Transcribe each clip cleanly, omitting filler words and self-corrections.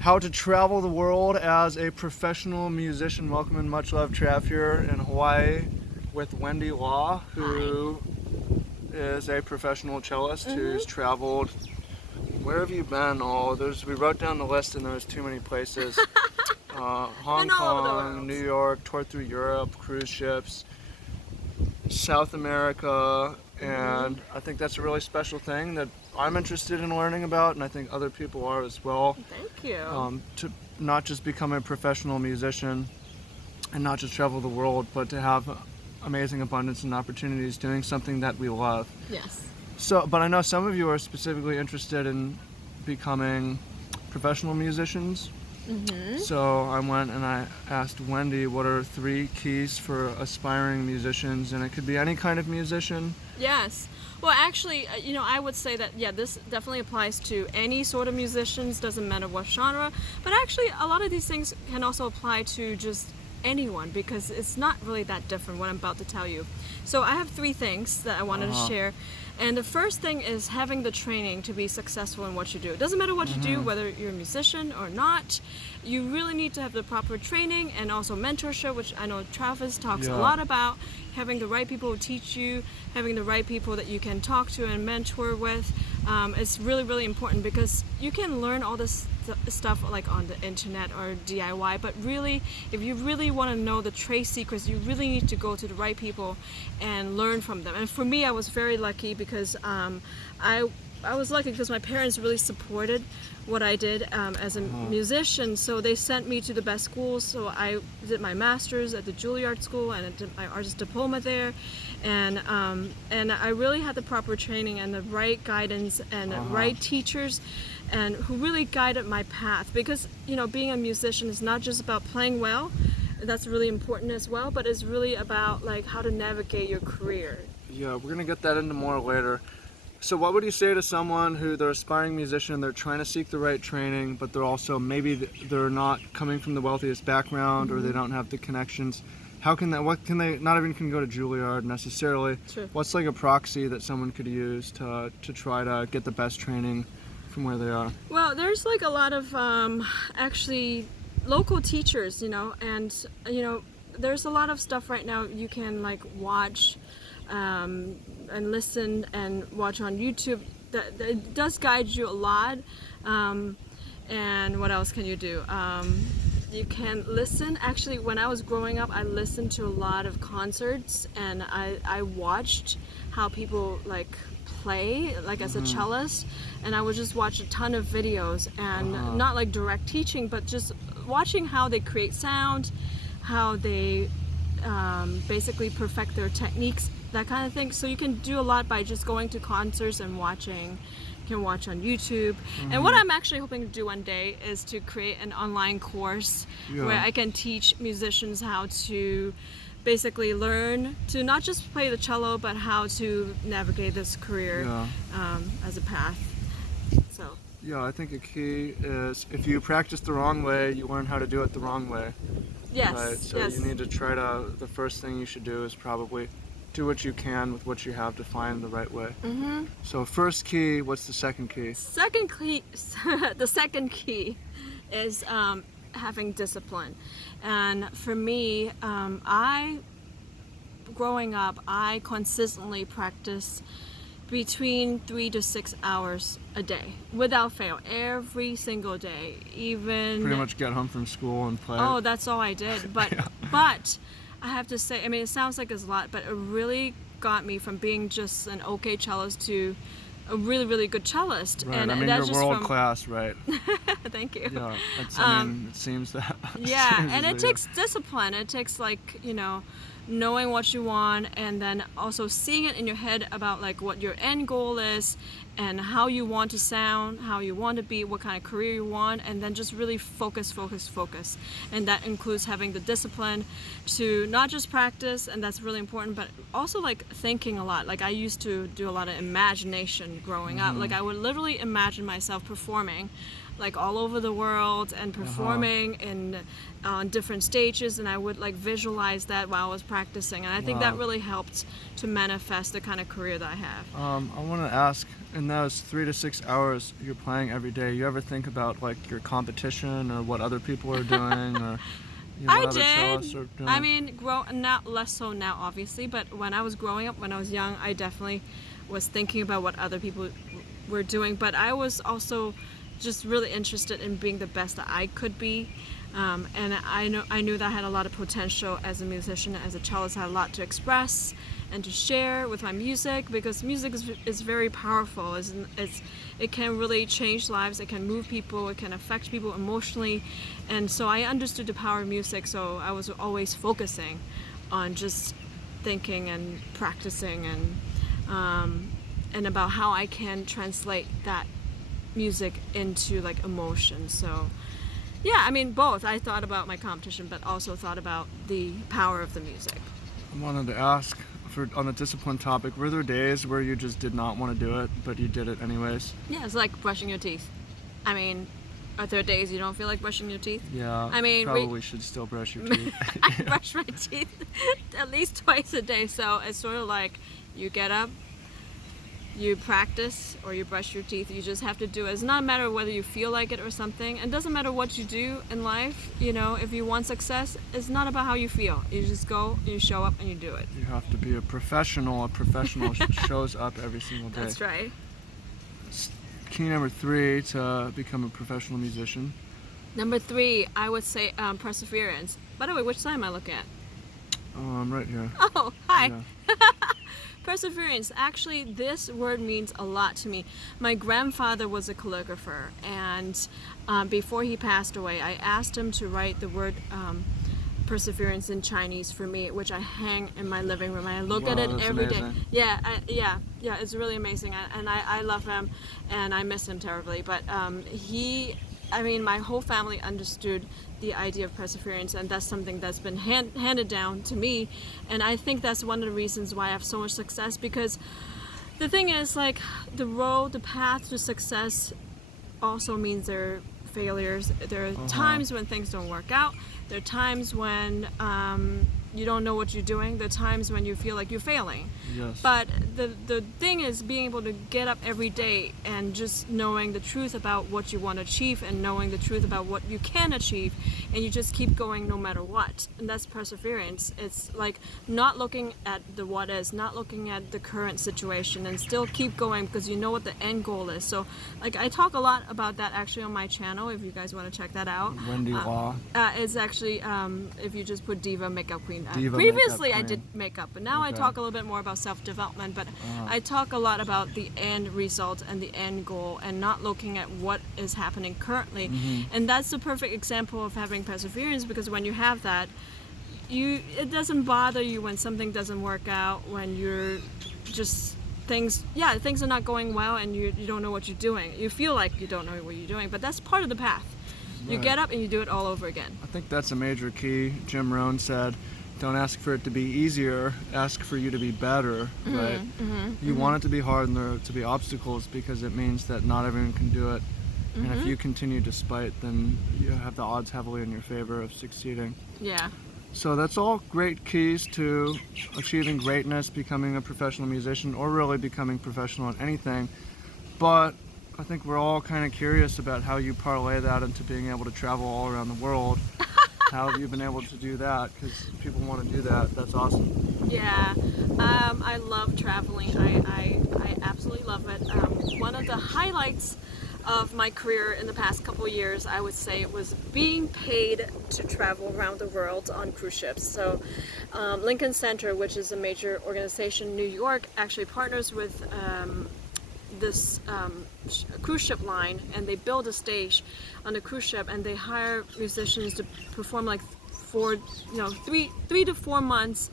how to travel the world as a professional musician. Welcome and much love, Trav here in Hawaii with Wendy Law, who is a professional cellist who's traveled. Where have you been? We wrote down the list and there's too many places. Hong Kong, New York, toured through Europe, cruise ships, South America, and I think that's a really special thing that I'm interested in learning about, and I think other people are as well. Thank you. To not just become a professional musician and not just travel the world, but to have amazing abundance and opportunities doing something that we love. Yes. But I know some of you are specifically interested in becoming professional musicians. So I went and I asked Wendy what are 3 keys for aspiring musicians, and it could be any kind of musician. Yes. Well, actually, I would say that, this definitely applies to any sort of musicians, doesn't matter what genre, but actually a lot of these things can also apply to just anyone, because it's not really that different what I'm about to tell you. So I have 3 things that I wanted to share. And the first thing is having the training to be successful in what you do. It doesn't matter what you do, whether you're a musician or not, you really need to have the proper training and also mentorship, which I know Travis talks a lot about. Having the right people who teach you, having the right people that you can talk to and mentor with, is really, really important, because you can learn all this stuff like on the internet or DIY, but really, if you really want to know the trade secrets, you really need to go to the right people and learn from them. And for me, I was very lucky because I was lucky because my parents really supported what I did as a musician, so they sent me to the best schools. So I did my master's at the Juilliard School and I did my artist diploma there, and I really had the proper training and the right guidance and the right teachers, and who really guided my path. Because being a musician is not just about playing well, that's really important as well, but it's really about like how to navigate your career. Yeah, we're gonna get that into more later. So what would you say to someone who they're aspiring musician, they're trying to seek the right training, but they're also they're not coming from the wealthiest background, or they don't have the connections? What can they, not everyone can go to Juilliard necessarily. True. What's like a proxy that someone could use to try to get the best training from where they are? Well, there's like a lot of actually local teachers, and there's a lot of stuff right now you can like watch and listen and watch on YouTube that does guide you a lot. And what else can you do? You can listen. Actually, when I was growing up, I listened to a lot of concerts, and I watched how people like play like as a cellist, and I would just watch a ton of videos, and not like direct teaching, but just watching how they create sound, how they basically perfect their techniques, that kind of thing. So you can do a lot by just going to concerts and watching. You can watch on YouTube. And what I'm actually hoping to do one day is to create an online course where I can teach musicians how to basically learn to not just play the cello, but how to navigate this career as a path. So yeah, I think a key is if you practice the wrong way, you learn how to do it the wrong way. Yes. Right? So you need to the first thing you should do is probably do what you can with what you have to find the right way. So first key, what's the second key? The second key is having discipline. And for me, growing up, I consistently practice between 3 to 6 hours a day, without fail, every single day. Even pretty much get home from school and play. Oh, that's all I did. But but I have to say, I mean, it sounds like it's a lot, but it really got me from being just an okay cellist to a really, really good cellist. Right. And I mean, that's you're just world class, right? Thank you. Yeah, I mean, it seems that. Yeah, and it takes discipline. It takes like, knowing what you want, and then also seeing it in your head about like what your end goal is and how you want to sound, how you want to be, what kind of career you want, and then just really focus. And that includes having the discipline to not just practice, and that's really important, but also like thinking a lot. Like I used to do a lot of imagination growing up. Like I would literally imagine myself performing like all over the world and performing in on different stages, and I would like visualize that while I was practicing, and I think that Wow. really helped to manifest the kind of career that I have. I want to ask, in those 3 to 6 hours you're playing every day, you ever think about like your competition or what other people are doing, or I what other cellists did. are doing? I mean, not less so now, obviously, but when I was growing up, when I was young, I definitely was thinking about what other people were doing. But I was also just really interested in being the best that I could be, and I knew that I had a lot of potential as a musician, as a cellist. I had a lot to express and to share with my music, because music is very powerful. It can really change lives. It can move people. It can affect people emotionally, and so I understood the power of music. So I was always focusing on just thinking and practicing and about how I can translate that music into like emotion. So yeah, I mean both. I thought about my competition, but also thought about the power of the music. I wanted to ask, on a discipline topic, were there days where you just did not want to do it, but you did it anyways? Yeah, it's like brushing your teeth. I mean, are there days you don't feel like brushing your teeth? Yeah, I mean, probably should still brush your teeth. I brush my teeth at least twice a day, so it's sort of like you get up, you practice, or you brush your teeth. You just have to do it. It's not a matter of whether you feel like it or something. It doesn't matter what you do in life. You know, if you want success, it's not about how you feel. You just go, you show up, and you do it. You have to be a professional. A professional shows up every single day. That's right. Key number 3 to become a professional musician. Number 3, I would say perseverance. By the way, which side am I looking at? I'm right here. Oh, hi. Yeah. Perseverance. Actually, this word means a lot to me. My grandfather was a calligrapher, and before he passed away, I asked him to write the word perseverance in Chinese for me, which I hang in my living room. I look at Wow, it that's every day. amazing. Yeah, it's really amazing, and I love him, and I miss him terribly. But my whole family understood the idea of perseverance, and that's something that's been handed down to me, and I think that's one of the reasons why I have so much success, because the thing is, like, the path to success also means there are failures. There are times when things don't work out. There are times when you don't know what you're doing. There are times when you feel like you're failing. Yes. But the thing is being able to get up every day and just knowing the truth about what you want to achieve, and knowing the truth about what you can achieve, and you just keep going no matter what. And that's perseverance. It's like not looking at the what is, not looking at the current situation, and still keep going because you know what the end goal is. So like I talk a lot about that actually on my channel, if you guys want to check that out. Wendy Law. It's actually if you just put Diva Makeup Queen. Diva Previously Makeup I Queen. did makeup, but now I Okay. talk a little bit more about self-development, but I talk a lot about the end result and the end goal, and not looking at what is happening currently. And that's the perfect example of having perseverance, because when you have that, it doesn't bother you when something doesn't work out, when you're just things are not going well and you don't know what you're doing. You feel like you don't know what you're doing, but that's part of the path. You Right. get up and you do it all over again. I think that's a major key. Jim Rohn said, don't ask for it to be easier, ask for you to be better, right? You want it to be hard and there to be obstacles, because it means that not everyone can do it. And if you continue despite, then you have the odds heavily in your favor of succeeding. Yeah. So that's all great keys to achieving greatness, becoming a professional musician, or really becoming professional at anything. But I think we're all kind of curious about how you parlay that into being able to travel all around the world. How have you been able to do that? Because people want to do that. That's awesome. Yeah, I love traveling. I absolutely love it. One of the highlights of my career in the past couple of years, I would say, was being paid to travel around the world on cruise ships. So Lincoln Center, which is a major organization in New York, actually partners with this cruise ship line, and they build a stage on the cruise ship, and they hire musicians to perform like for 3 to 4 months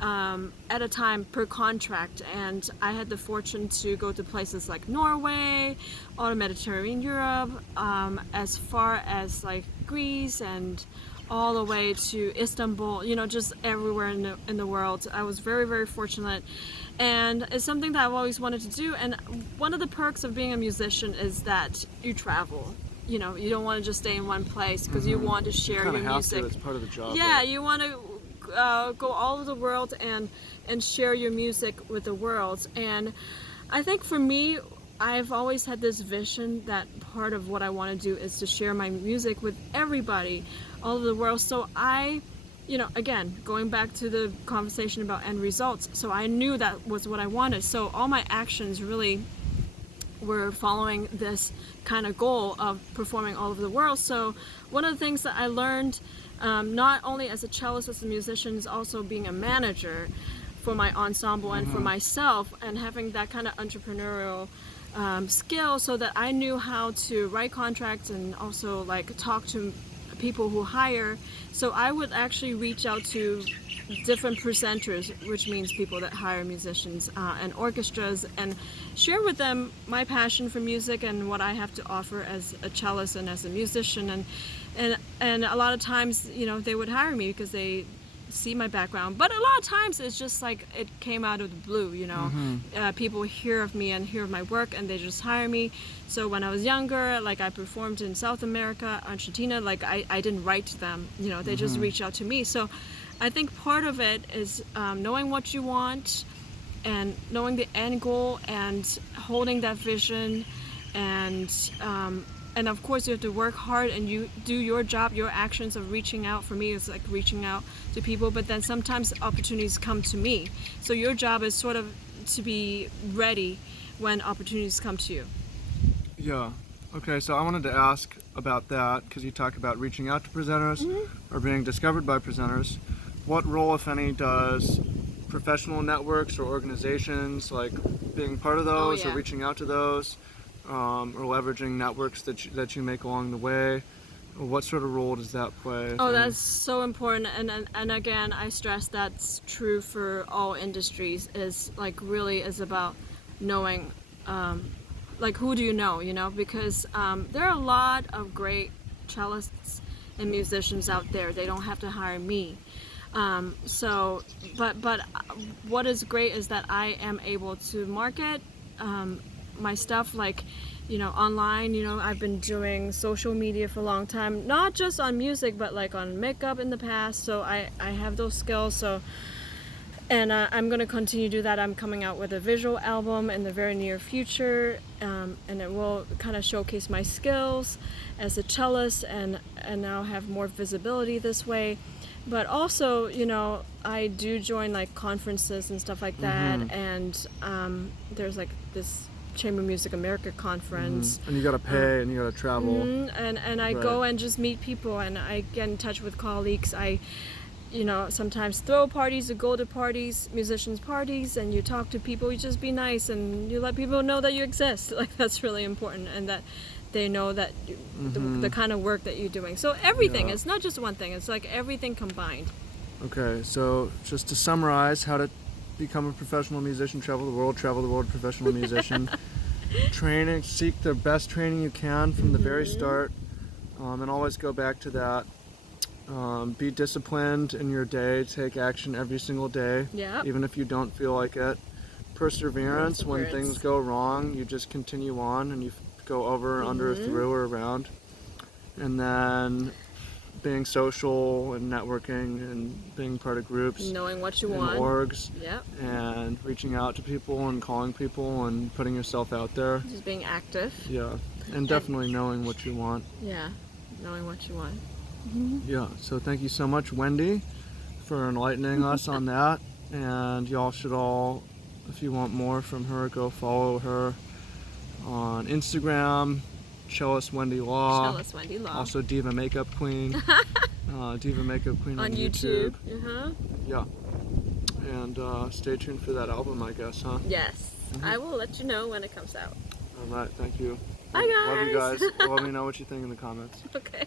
at a time per contract. And I had the fortune to go to places like Norway, all the Mediterranean Europe, as far as like Greece, and all the way to Istanbul, just everywhere in the world. I was very, very fortunate, and it's something that I've always wanted to do. And one of the perks of being a musician is that you travel. you know, you don't want to just stay in one place because you want to share Kind your of have music. to. It's part of the job. Yeah, right? you want to go all over the world and share your music with the world. And I think for me, I've always had this vision that part of what I want to do is to share my music with everybody all over the world. So I, you know, again, going back to the conversation about end results, so I knew that was what I wanted. So all my actions really were following this kind of goal of performing all over the world. So one of the things that I learned, not only as a cellist, as a musician, is also being a manager for my ensemble and for myself, and having that kind of entrepreneurial skill, so that I knew how to write contracts and also like talk to people who hire. So I would actually reach out to different presenters, which means people that hire musicians and orchestras, and share with them my passion for music and what I have to offer as a cellist and as a musician. And a lot of times, you know, they would hire me because they see my background, but a lot of times it's just like it came out of the blue, you know. People hear of me and hear of my work and they just hire me. So when I was younger, like I performed in South America, Argentina, like I didn't write to them, you know, they just reached out to me. So I think part of it is knowing what you want and knowing the end goal and holding that vision, and of course you have to work hard and you do your job, your actions of reaching out. For me, it's like reaching out to people, but then sometimes opportunities come to me. So your job is sort of to be ready when opportunities come to you. Yeah. Okay, so I wanted to ask about that because you talk about reaching out to presenters or being discovered by presenters. What role, if any, does professional networks or organizations, like being part of those or reaching out to those, or leveraging networks that you make along the way, what sort of role does that play? Oh, that's so important, and again, I stress that's true for all industries. Is like really is about knowing, like who do you know, because there are a lot of great cellists and musicians out there. They don't have to hire me. So, but what is great is that I am able to market my stuff, like, you know, online. You know, I've been doing social media for a long time, not just on music, but like on makeup in the past. So I have those skills. So, and I'm going to continue to do that. I'm coming out with a visual album in the very near future, and it will kind of showcase my skills as a cellist, and I'll have more visibility this way. But also, you know, I do join like conferences and stuff like that, and there's like this Chamber Music America conference. And you gotta pay and you gotta travel. And I go and just meet people, and I get in touch with colleagues. I, you know, sometimes throw parties or go to parties, musicians parties, and you talk to people. You just be nice and you let people know that you exist. Like that's really important, and that they know that the kind of work that you're doing. So everything, it's not just one thing, it's like everything combined. Okay, so just to summarize, how to become a professional musician: travel the world, professional musician. Training, seek the best training you can from the very start, and always go back to that. Be disciplined in your day, take action every single day, even if you don't feel like it. Perseverance, when things go wrong, you just continue on and you go over, under, through, or around. And then being social and networking and being part of groups, knowing what you and want, orgs, and reaching out to people and calling people and putting yourself out there. Just being active. Yeah, and definitely knowing what you want. Yeah, knowing what you want. Yeah, so thank you so much, Wendy, for enlightening us on that. And y'all should all, if you want more from her, go follow her on Instagram, Cellist Wendy Law. Cellist Wendy Law. Also Diva Makeup Queen. Diva Makeup Queen on YouTube. Yeah. And stay tuned for that album, I guess, huh? Yes. I will let you know when it comes out. All right, thank you. Bye, guys. Love you guys. Let me know what you think in the comments. Okay.